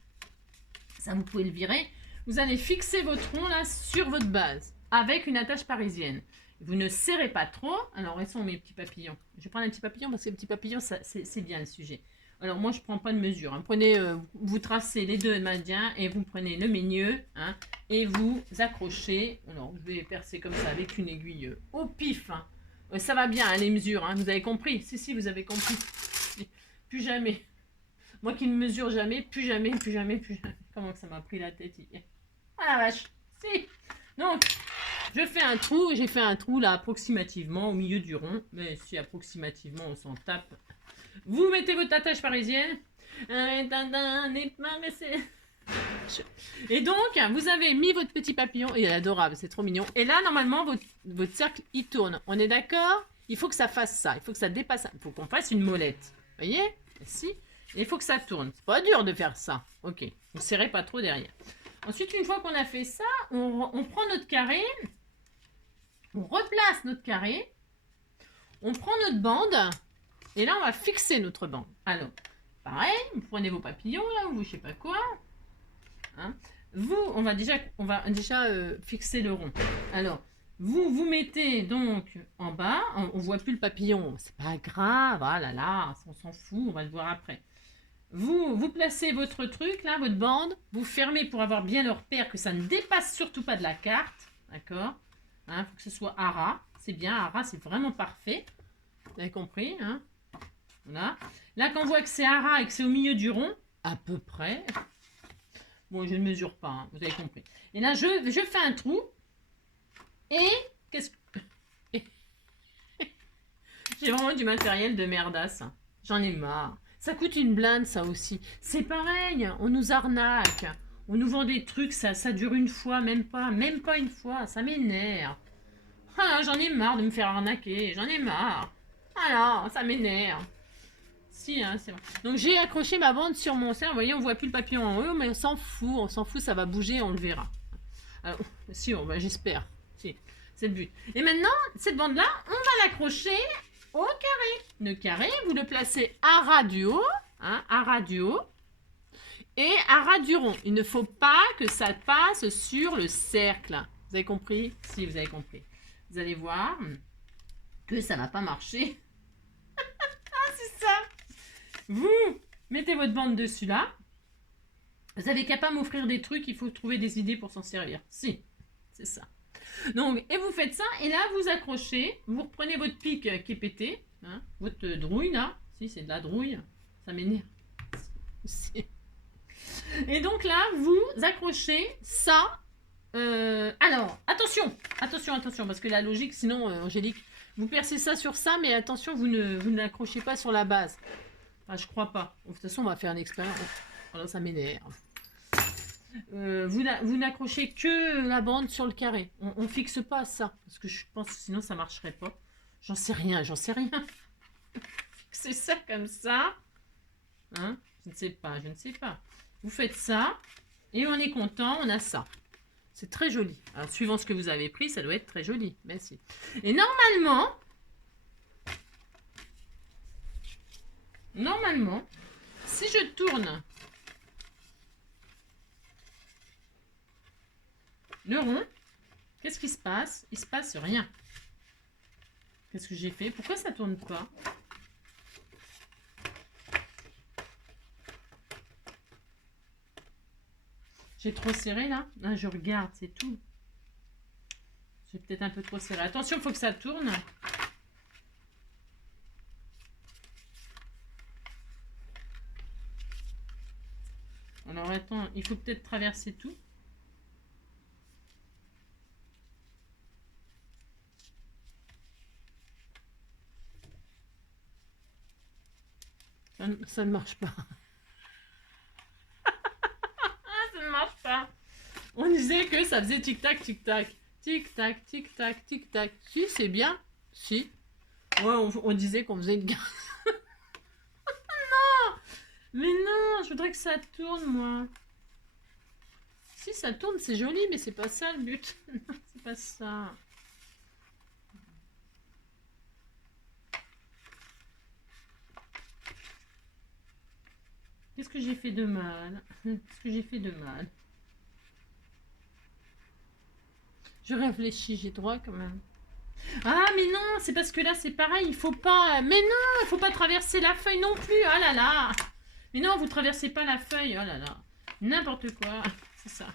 Ça, vous pouvez le virer. Vous allez fixer votre rond, là, sur votre base avec une attache parisienne. Vous ne serrez pas trop. Alors, où sont mes petits papillons? Je vais prendre un petit papillon parce que les petits papillons, c'est bien le sujet. Alors, moi, je ne prends pas de mesure. Hein. Prenez, vous tracez les deux madiens et vous prenez le milieu hein, et vous accrochez. Alors, je vais percer comme ça avec une aiguille au pif. Hein. Ça va bien, hein, les mesures. Hein. Vous avez compris? Si, vous avez compris. Plus jamais. Moi qui ne mesure jamais, plus jamais. Comment que ça m'a pris la tête hier? Ah la vache. Si. Donc... Je fais un trou, j'ai fait un trou là approximativement au milieu du rond, mais si approximativement on s'en tape. Vous mettez votre attache parisienne. Et donc, vous avez mis votre petit papillon, et il est adorable, c'est trop mignon. Et là, normalement, votre cercle, il tourne. On est d'accord? Il faut que ça fasse ça, il faut que ça dépasse ça. Il faut qu'on fasse une molette. Vous voyez? Si. Et il faut que ça tourne. C'est pas dur de faire ça. Ok, vous ne serrez pas trop derrière. Ensuite, une fois qu'on a fait ça, on prend notre carré... On replace notre carré, on prend notre bande, et là, on va fixer notre bande. Alors, pareil, vous prenez vos papillons, là, ou je sais pas quoi. Hein. On va déjà fixer le rond. Alors, vous mettez donc en bas, on voit plus le papillon, c'est pas grave, ah là là, on s'en fout, on va le voir après. Vous placez votre truc, là, votre bande, vous fermez pour avoir bien le repère, que ça ne dépasse surtout pas de la carte, d'accord? Hein, faut que ce soit à ras. C'est bien, à ras, c'est vraiment parfait. Vous avez compris, hein? Voilà. Là, quand on voit que c'est à ras et que c'est au milieu du rond, à peu près. Bon, je ne mesure pas, hein, vous avez compris. Et là, je fais un trou. Et qu'est-ce que... J'ai vraiment du matériel de merdasse. Hein. J'en ai marre. Ça coûte une blinde, ça aussi. C'est pareil, on nous arnaque. On nous vend des trucs, ça dure une fois, même pas une fois, ça m'énerve. Ah, j'en ai marre de me faire arnaquer, j'en ai marre. Alors, ça m'énerve. Si, hein, c'est vrai. Donc j'ai accroché ma bande sur mon cerf, vous voyez, on voit plus le papillon en haut, mais on s'en fout, ça va bouger, on le verra. Alors, si, j'espère. Si, c'est le but. Et maintenant, cette bande-là, on va l'accrocher au carré. Le carré, vous le placez à ras du haut, hein, à ras du haut. Et à ras du rond. Il ne faut pas que ça passe sur le cercle. Vous avez compris? Si, vous avez compris. Vous allez voir que ça ne va pas marcher. Ah, c'est ça. Vous mettez votre bande dessus là. Vous n'avez qu'à pas m'offrir des trucs, il faut trouver des idées pour s'en servir. Si, c'est ça. Donc, et vous faites ça, et là, vous accrochez. Vous reprenez votre pic qui est pété. Hein, votre drouille là. Si, c'est de la drouille. Ça m'énerve. Si. Et donc là, vous accrochez ça. Alors, attention, parce que la logique, sinon, Angélique, vous percez ça sur ça, mais attention, vous n'accrochez pas sur la base. Enfin, je crois pas. De toute façon, on va faire une expérience. Alors ça m'énerve. Vous n'accrochez que la bande sur le carré. On fixe pas ça. Parce que je pense que sinon ça marcherait pas. J'en sais rien, j'en sais rien. C'est ça comme ça. Hein? Je ne sais pas, je ne sais pas. Vous faites ça. Et on est content, on a ça. C'est très joli. Alors, suivant ce que vous avez pris, ça doit être très joli. Merci. Et normalement, si je tourne le rond, qu'est-ce qui se passe? Il se passe rien. Qu'est-ce que j'ai fait? Pourquoi ça tourne pas? J'ai trop serré là? Ah, je regarde, c'est tout. J'ai peut-être un peu trop serré. Attention, il faut que ça tourne. Alors attends, il faut peut-être traverser tout. Ça ne marche pas. Ça ne marche pas. On disait que ça faisait tic-tac, tic-tac. Tic-tac, tic-tac, tic-tac. Si, c'est bien. Si. Ouais, on disait qu'on faisait une... Non! Mais non, je voudrais que ça tourne, moi. Si ça tourne, c'est joli, mais c'est pas ça le but. C'est pas ça. Qu'est-ce que j'ai fait de mal? Qu'est-ce que j'ai fait de mal? Je réfléchis, j'ai droit quand même. Ah, mais non, c'est parce que là, c'est pareil, il faut pas... Mais non, il faut pas traverser la feuille non plus. Ah là là. Mais non, vous traversez pas la feuille. Oh là là. N'importe quoi. C'est ça.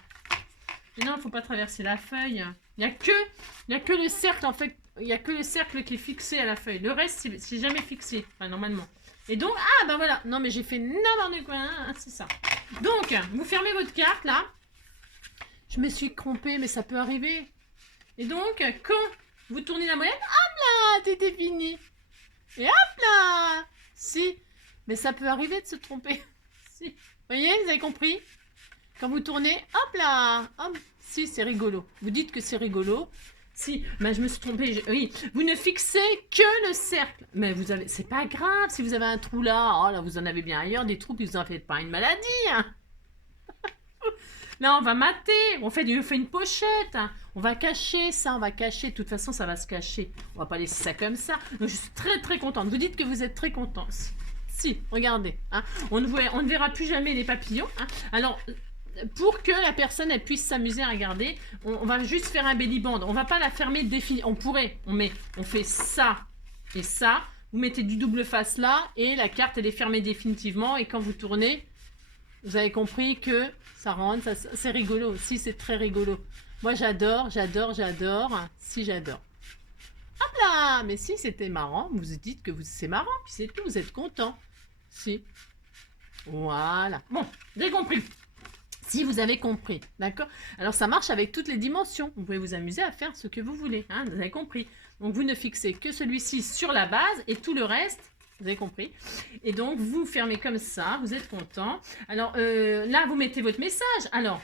Mais non, il faut pas traverser la feuille. Il y a que le cercle, en fait. Il y a que le cercle qui est fixé à la feuille. Le reste, c'est jamais fixé. Enfin, normalement. Et donc, ah, bah voilà. Non, mais j'ai fait n'importe quoi. Hein, c'est ça. Donc, vous fermez votre carte, là. Je me suis trompée, mais ça peut arriver. Et donc, quand vous tournez la moyenne, hop là, c'était fini. Et hop là. Si. Mais ça peut arriver de se tromper. Si. Vous voyez, vous avez compris? Quand vous tournez, hop là. Hop. Si, c'est rigolo. Vous dites que c'est rigolo. Si, mais je me suis trompée. Oui, vous ne fixez que le cercle. Mais vous avez, c'est pas grave si vous avez un trou là. Oh là, vous en avez bien ailleurs des trous, puis vous en faites pas une maladie. Hein. Là, on va mater. On fait une pochette. Hein. On va cacher ça. On va cacher. De toute façon, ça va se cacher. On va pas laisser ça comme ça. Donc, je suis très très contente. Vous dites que vous êtes très contente. Si, regardez. Hein. On ne verra plus jamais les papillons. Hein. Alors, pour que la personne elle puisse s'amuser à regarder, on va juste faire un belly band. On va pas la fermer définitivement. On pourrait. On fait ça et ça. Vous mettez du double face là et la carte elle est fermée définitivement. Et quand vous tournez, vous avez compris que ça rentre. C'est rigolo aussi. C'est très rigolo. Moi j'adore, j'adore, j'adore. Si j'adore. Hop là. Mais si c'était marrant, vous vous dites que c'est marrant. Puis c'est tout. Vous êtes content. Si. Voilà. Bon, j'ai compris. Si vous avez compris, d'accord? Alors ça marche avec toutes les dimensions. Vous pouvez vous amuser à faire ce que vous voulez, hein, vous avez compris. Donc vous ne fixez que celui-ci sur la base et tout le reste, vous avez compris. Et donc vous fermez comme ça, vous êtes content. Alors là vous mettez votre message. Alors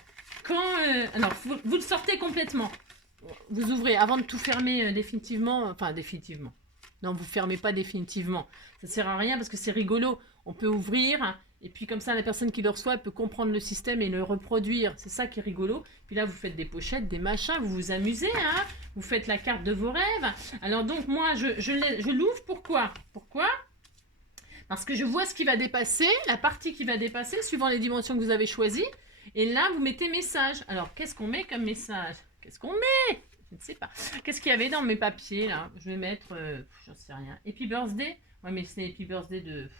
vous le sortez complètement. Vous ouvrez avant de tout fermer définitivement, enfin définitivement. Non, vous fermez pas définitivement. Ça sert à rien parce que c'est rigolo. On peut ouvrir. Et puis comme ça, la personne qui le reçoit peut comprendre le système et le reproduire. C'est ça qui est rigolo. Puis là, vous faites des pochettes, des machins, vous vous amusez. Hein, vous faites la carte de vos rêves. Alors donc, moi, je l'ouvre. Pourquoi? Parce que je vois ce qui va dépasser, la partie qui va dépasser, suivant les dimensions que vous avez choisies. Et là, vous mettez message. Alors, qu'est-ce qu'on met comme message? Qu'est-ce qu'on met? Je ne sais pas. Qu'est-ce qu'il y avait dans mes papiers, là? Je vais mettre, j'en sais rien. Happy Birthday? Ouais, mais c'est Happy Birthday de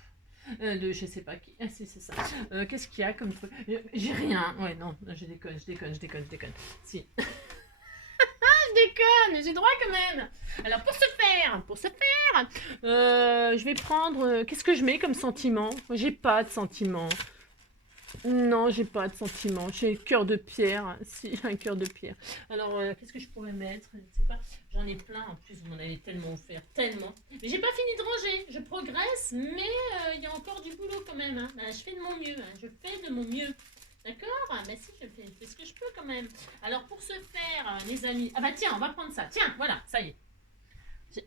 je sais pas qui. Ah, c'est ça. Qu'est-ce qu'il y a comme truc? J'ai rien. Ouais, non, je déconne. Si. Je déconne, j'ai droit quand même. Alors, pour ce faire, je vais prendre... qu'est-ce que je mets comme sentiment? Moi, j'ai pas de sentiment. Non, j'ai pas de sentiment. J'ai un cœur de pierre. Si, un cœur de pierre. Alors, qu'est-ce que je pourrais mettre? Je ne sais pas. J'en ai plein. En plus, vous m'en avez tellement offert. Tellement. Mais j'ai pas fini de ranger. Je progresse, mais il y a encore du boulot quand même. Hein. Bah, je fais de mon mieux. Hein. Je fais de mon mieux. D'accord? Ah, mais si, je fais ce que je peux quand même. Alors, pour ce faire, les amis... Ah bah tiens, on va prendre ça. Tiens, voilà, ça y est.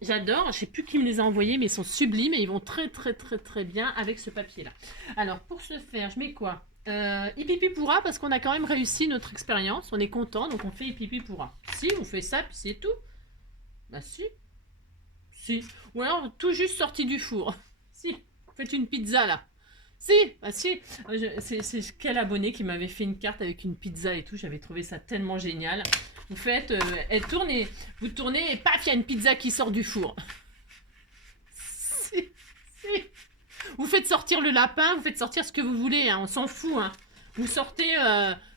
J'adore, je sais plus qui me les a envoyés, mais ils sont sublimes et ils vont très très très très bien avec ce papier-là. Alors pour ce faire, je mets quoi? Hipipi pourra parce qu'on a quand même réussi notre expérience, on est content, donc on fait hipipi pourra. Si, on fait ça, puis c'est tout. Bah si, si. Ou alors tout juste sorti du four. Si, faites une pizza là. Si, bah si. C'est quel abonné qui m'avait fait une carte avec une pizza et tout, j'avais trouvé ça tellement génial. Vous faites, elle tourne et vous tournez et paf, il y a une pizza qui sort du four. Si, si. Vous faites sortir le lapin, vous faites sortir ce que vous voulez, hein, on s'en fout. Hein. Vous sortez,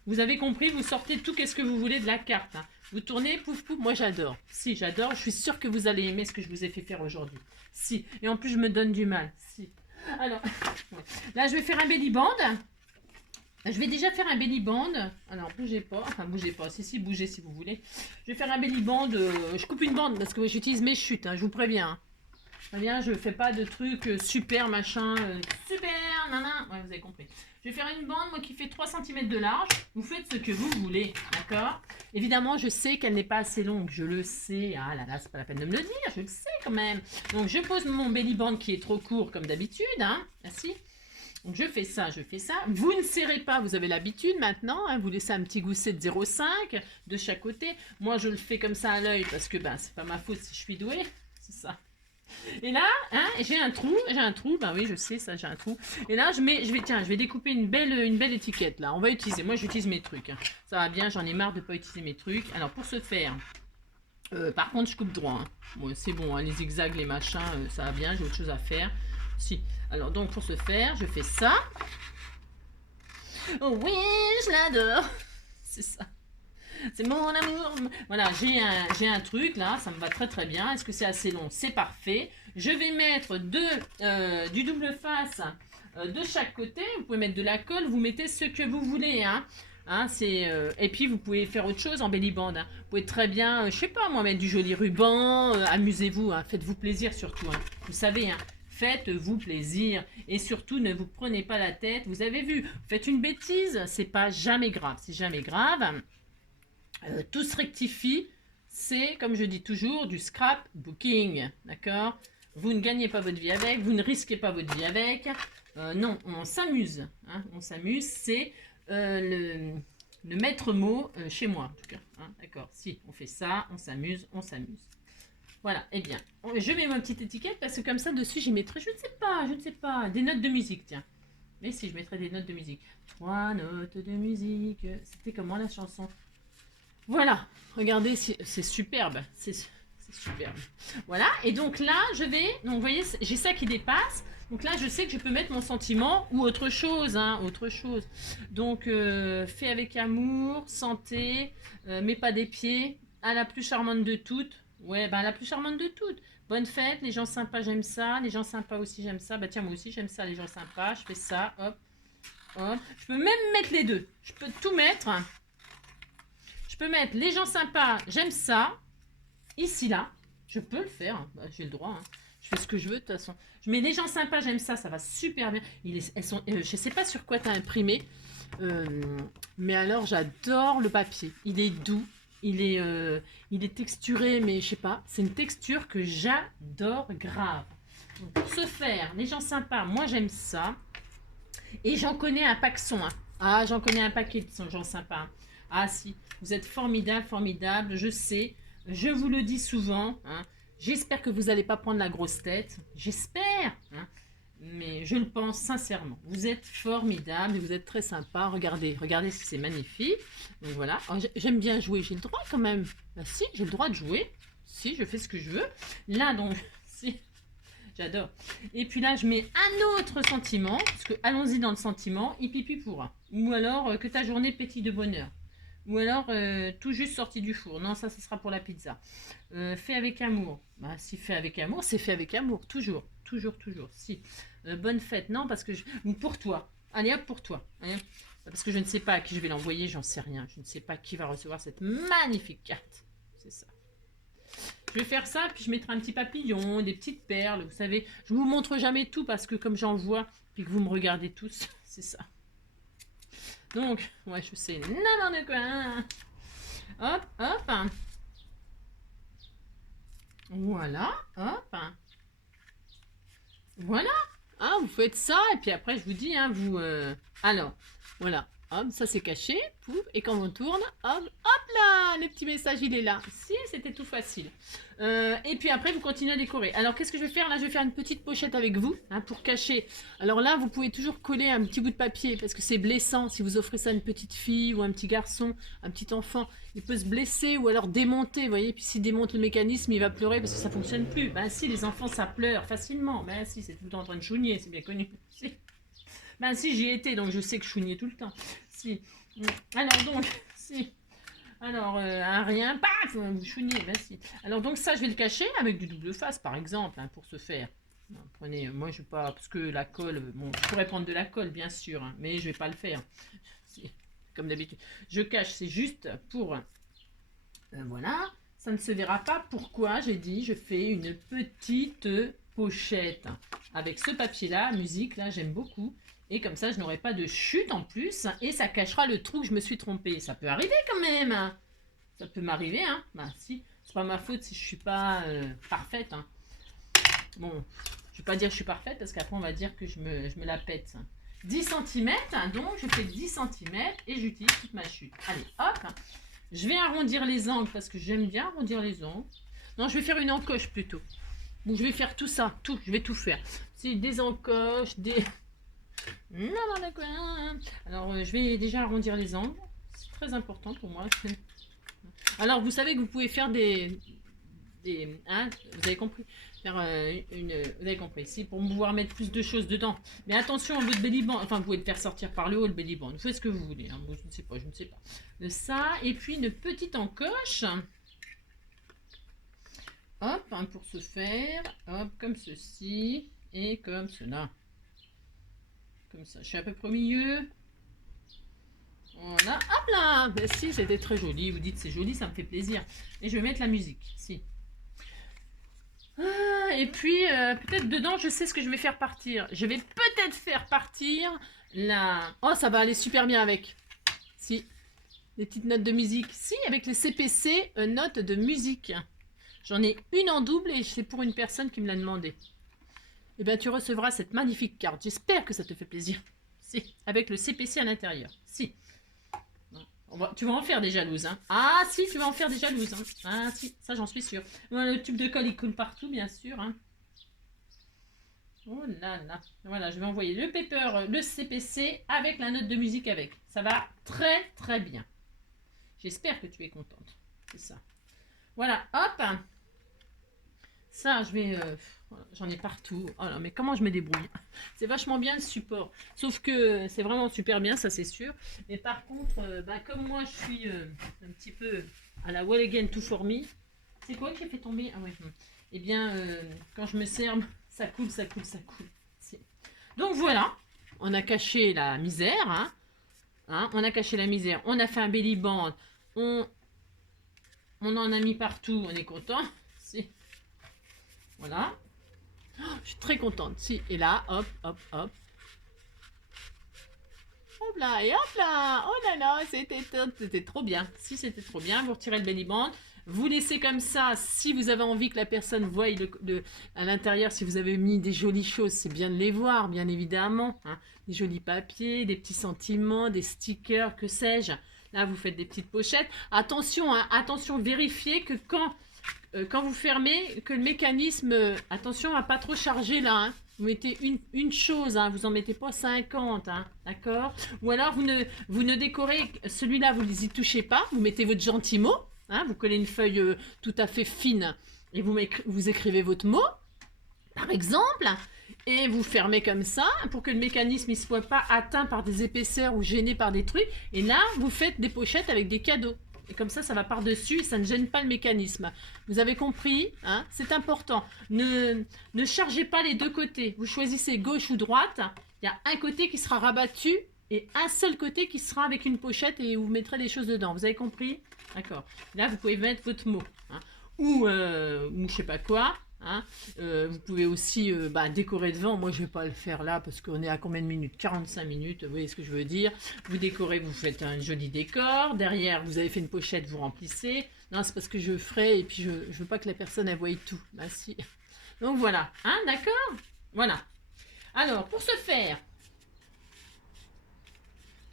vous avez compris, vous sortez tout qu'est-ce que vous voulez de la carte. Hein. Vous tournez, pouf pouf, moi j'adore. Si, j'adore, je suis sûre que vous allez aimer ce que je vous ai fait faire aujourd'hui. Si, et en plus je me donne du mal. Si. Alors, là je vais faire un belly band. Je vais déjà faire un belly band. Alors, bougez pas. Enfin, bougez pas. Si, bougez si vous voulez. Je vais faire un belly band. Je coupe une bande parce que j'utilise mes chutes. Hein, je vous préviens. Hein. Je ne fais pas de trucs super machin. Super, nanan. Ouais, vous avez compris. Je vais faire une bande, moi, qui fait 3 cm de large. Vous faites ce que vous voulez. D'accord? Évidemment, je sais qu'elle n'est pas assez longue. Je le sais. Ah là là, c'est pas la peine de me le dire. Je le sais quand même. Donc, je pose mon belly band qui est trop court comme d'habitude. Hein. Merci. Donc je fais ça, je fais ça. Vous ne serrez pas, vous avez l'habitude maintenant. Hein, vous laissez un petit gousset de 0,5 de chaque côté. Moi, je le fais comme ça à l'œil parce que ben, c'est pas ma faute si je suis douée. C'est ça. Et là, hein, j'ai un trou. Ben oui, je sais ça, j'ai un trou. Et là, je vais découper une belle étiquette là. On va utiliser. Moi, j'utilise mes trucs. Hein. Ça va bien, j'en ai marre de pas utiliser mes trucs. Alors pour ce faire, par contre, je coupe droit. Hein. Bon, c'est bon, hein, les zigzags, les machins, ça va bien. J'ai autre chose à faire. Si. Alors donc pour ce faire, je fais ça. Oh oui, je l'adore. C'est ça. C'est mon amour. Voilà, j'ai un truc là, ça me va très très bien. Est-ce que c'est assez long? C'est parfait. Je vais mettre du double face de chaque côté. Vous pouvez mettre de la colle, vous mettez ce que vous voulez. Hein. Hein, et puis vous pouvez faire autre chose en belly band. Hein. Vous pouvez très bien, je sais pas moi, mettre du joli ruban. Amusez-vous, hein. Faites-vous plaisir surtout. Hein. Vous savez, hein. Faites-vous plaisir et surtout ne vous prenez pas la tête. Vous avez vu, faites une bêtise, c'est pas jamais grave, c'est jamais grave. Tout se rectifie, c'est comme je dis toujours du scrapbooking, d'accord? Vous ne gagnez pas votre vie avec, vous ne risquez pas votre vie avec. Non, on s'amuse, hein, on s'amuse, c'est le maître mot chez moi en tout cas, hein, d'accord? Si on fait ça, on s'amuse, on s'amuse. Voilà, eh bien, je mets ma petite étiquette parce que comme ça, dessus, j'y mettrai, je ne sais pas, des notes de musique, tiens. Mais si, je mettrai des notes de musique. 3 notes de musique. C'était comment la chanson? Voilà, regardez, c'est superbe, c'est superbe. Voilà, et donc là, donc vous voyez, j'ai ça qui dépasse. Donc là, je sais que je peux mettre mon sentiment ou autre chose, hein, autre chose. Donc, fait avec amour, santé, mais pas des pieds, à la plus charmante de toutes. Ouais, bah la plus charmante de toutes. Bonne fête, les gens sympas, j'aime ça. Les gens sympas aussi, j'aime ça. Bah tiens, moi aussi, j'aime ça, les gens sympas. Je fais ça, hop, hop. Je peux même mettre les deux. Je peux tout mettre. Je peux mettre les gens sympas, j'aime ça. Ici, là. Je peux le faire. Bah, j'ai le droit. Hein. Je fais ce que je veux, de toute façon. Je mets les gens sympas, j'aime ça. Ça va super bien. Elles sont, je sais pas sur quoi tu as imprimé. Mais alors, j'adore le papier. Il est doux. Il est texturé, mais je sais pas. C'est une texture que j'adore grave. Donc, pour ce faire, les gens sympas, moi j'aime ça. Et j'en connais un paquet. Hein. Ah, j'en connais un paquet de gens sympas. Ah si, vous êtes formidable, formidable, je sais. Je vous le dis souvent. Hein. J'espère que vous n'allez pas prendre la grosse tête. J'espère. Hein. Mais je le pense sincèrement. Vous êtes formidable, vous êtes très sympa. Regardez, regardez si c'est magnifique. Donc voilà. J'aime bien jouer, j'ai le droit quand même. Bah si, j'ai le droit de jouer. Si, je fais ce que je veux. Là, donc, si, j'adore. Et puis là, je mets un autre sentiment. Parce que allons-y dans le sentiment. Hipipi pourra. Ou alors que ta journée pétille de bonheur. Ou alors tout juste sorti du four. Non, ça sera pour la pizza. Fait avec amour. Bah, si fait avec amour, c'est fait avec amour. Toujours, toujours, toujours. Si. Bonne fête. Non, parce que pour toi. Allez, hop, pour toi. Allez, hop. Parce que je ne sais pas à qui je vais l'envoyer, j'en sais rien. Je ne sais pas qui va recevoir cette magnifique carte. C'est ça. Je vais faire ça, puis je mettrai un petit papillon, des petites perles, vous savez. Je vous montre jamais tout parce que comme j'en vois, puis que vous me regardez tous, c'est ça. Donc, ouais, je sais, n'importe quoi. Hop, hop. Voilà, hop. Voilà. Ah, vous faites ça, et puis après, je vous dis, hein, vous... Alors, voilà. Hop, ça c'est caché. Pouf, et quand on tourne, hop, hop là, le petit message, il est là. Si, c'était tout facile. Et puis après, vous continuez à décorer. Alors, qu'est-ce que je vais faire? Là, je vais faire une petite pochette avec vous, hein, pour cacher. Alors là, vous pouvez toujours coller un petit bout de papier, parce que c'est blessant. Si vous offrez ça à une petite fille ou un petit garçon, un petit enfant, il peut se blesser ou alors démonter, vous voyez. Puis s'il démonte le mécanisme, il va pleurer parce que ça fonctionne plus. Ben si, les enfants, ça pleure facilement. Ben si, c'est tout le temps en train de chougner, c'est bien connu. Si. Ben si, j'y étais, donc je sais que je chougnais tout le temps. Si. Alors donc, si. Alors, rien, paf, vous chougnez, ben si. Alors donc ça, je vais le cacher avec du double face, par exemple, hein, pour ce faire. Non, prenez, moi je vais pas, parce que la colle, bon, je pourrais prendre de la colle, bien sûr, hein, mais je vais pas le faire. Si, comme d'habitude. Je cache, c'est juste pour, voilà, ça ne se verra pas. Pourquoi? J'ai dit, je fais une petite pochette avec ce papier-là, musique, là, j'aime beaucoup. Et comme ça, je n'aurai pas de chute en plus. Et ça cachera le trou que je me suis trompée. Ça peut arriver quand même. Ça peut m'arriver, hein. Bah si, c'est pas ma faute si je suis pas parfaite. Hein. Bon, je vais pas dire que je suis parfaite parce qu'après on va dire que je me la pète. 10 cm, donc je fais 10 cm et j'utilise toute ma chute. Allez, hop. Je vais arrondir les angles parce que j'aime bien arrondir les angles. Non, je vais faire une encoche plutôt. Donc je vais faire tout ça, tout. Je vais tout faire. C'est des encoches, des... Non, d'accord. Alors, je vais déjà arrondir les angles. C'est très important pour moi. Alors, vous savez que vous pouvez faire des hein, vous avez compris. Faire vous avez compris. Si, pour pouvoir mettre plus de choses dedans. Mais attention à votre belly band. Enfin, vous pouvez le faire sortir par le haut, le belly band. Vous faites ce que vous voulez. Hein. Bon, je ne sais pas, je ne sais pas. Ça, et puis une petite encoche. Hop, hein, pour se faire. Hop, comme ceci. Et comme cela. Comme ça, je suis à peu près au milieu. Voilà, hop là. Ben si, c'était très joli. Vous dites c'est joli, ça me fait plaisir. Et je vais mettre la musique, si. Et puis, peut-être dedans, je sais ce que je vais faire partir. Je vais peut-être faire partir la... Oh, ça va aller super bien avec. Si, les petites notes de musique. Si, avec les CPC, notes de musique. J'en ai une en double et c'est pour une personne qui me l'a demandé. Eh bien, tu recevras cette magnifique carte. J'espère que ça te fait plaisir. Si, avec le CPC à l'intérieur. Si. Tu vas en faire des jalouses. Hein. Ah, si, tu vas en faire des jalouses. Hein. Ah, si, ça, j'en suis sûre. Voilà, le tube de colle, il coule partout, bien sûr. Hein. Oh là là. Voilà, je vais envoyer le paper, le CPC, avec la note de musique avec. Ça va très, très bien. J'espère que tu es contente. C'est ça. Voilà, hop. Ça, je vais... j'en ai partout. Oh là, mais comment je me débrouille? C'est vachement bien le support. Sauf que c'est vraiment super bien, ça c'est sûr. Mais par contre, comme moi je suis un petit peu à la Well Again Tout For Me. C'est quoi qui a fait tomber? Ah ouais. Eh bien, quand je me sers, ça coule, ça coule, ça coule. Donc voilà, on a caché la misère. Hein, on a caché la misère. On a fait un belly band. On en a mis partout. On est content. Voilà. Oh, je suis très contente. Si, et là, hop, hop, hop. Hop là, et hop là. Oh là là, c'était trop bien. Si, c'était trop bien. Vous retirez le belly band. Vous laissez comme ça. Si vous avez envie que la personne voie à l'intérieur, si vous avez mis des jolies choses, c'est bien de les voir, bien évidemment. Hein. Des jolis papiers, des petits sentiments, des stickers, que sais-je. Là, vous faites des petites pochettes. Attention, hein, attention, vérifiez que quand vous fermez, que le mécanisme, attention à pas trop charger là, hein. Vous mettez une chose, hein, vous n'en mettez pas 50, hein, d'accord? Ou alors vous ne décorez, celui-là vous ne y touchez pas, vous mettez votre gentil mot, hein, vous collez une feuille tout à fait fine et vous écrivez votre mot, par exemple, et vous fermez comme ça pour que le mécanisme ne soit pas atteint par des épaisseurs ou gêné par des trucs. Et là, vous faites des pochettes avec des cadeaux. Et comme ça va par-dessus et ça ne gêne pas le mécanisme. Vous avez compris, hein? C'est important. Ne chargez pas les deux côtés. Vous choisissez gauche ou droite. Il y a un côté qui sera rabattu et un seul côté qui sera avec une pochette et où vous mettrez des choses dedans. Vous avez compris? D'accord. Là, vous pouvez mettre votre mot. Hein? Ou je sais pas quoi. Hein, vous pouvez aussi décorer devant. Moi, je vais pas le faire là parce qu'on est à combien de minutes? 45 minutes, vous voyez ce que je veux dire. Vous décorez, vous faites un joli décor. Derrière, vous avez fait une pochette, vous remplissez. Non, c'est parce que je ferai et puis je veux pas que la personne elle voie tout. Bah si. Donc voilà, hein, d'accord? Voilà. Alors, pour ce faire,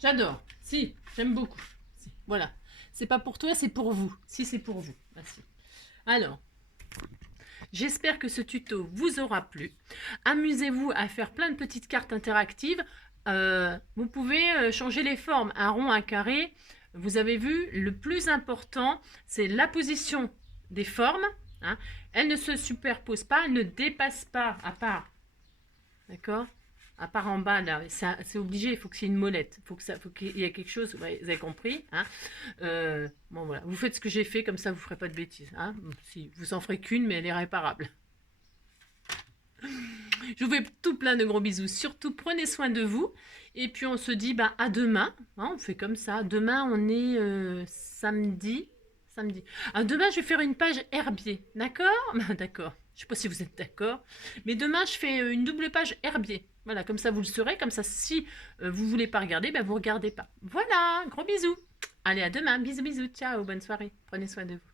j'adore. Si, j'aime beaucoup. Si, voilà. C'est pas pour toi, c'est pour vous. Si, c'est pour vous. Bah, si. Alors, j'espère que ce tuto vous aura plu. Amusez-vous à faire plein de petites cartes interactives. Vous pouvez changer les formes, un rond, un carré. Vous avez vu, le plus important, c'est la position des formes. Hein. Elles ne se superposent pas, elles ne dépassent pas à part. D'accord? À part en bas, là, c'est obligé, il faut qu'il y ait une molette, faut qu'il y ait quelque chose, ouais, vous avez compris. Hein. Bon, voilà. Vous faites ce que j'ai fait, comme ça vous ne ferez pas de bêtises. Hein. Si, vous en ferez qu'une, mais elle est réparable. Je vous fais tout plein de gros bisous, surtout prenez soin de vous. Et puis on se dit à demain, hein, on fait comme ça. Demain on est samedi. Demain je vais faire une page herbier, d'accord? D'accord. Je ne sais pas si vous êtes d'accord. Mais demain, je fais une double page herbier. Voilà, comme ça, vous le saurez. Comme ça, si vous ne voulez pas regarder, vous ne regardez pas. Voilà, gros bisous. Allez, à demain. Bisous, bisous. Ciao, bonne soirée. Prenez soin de vous.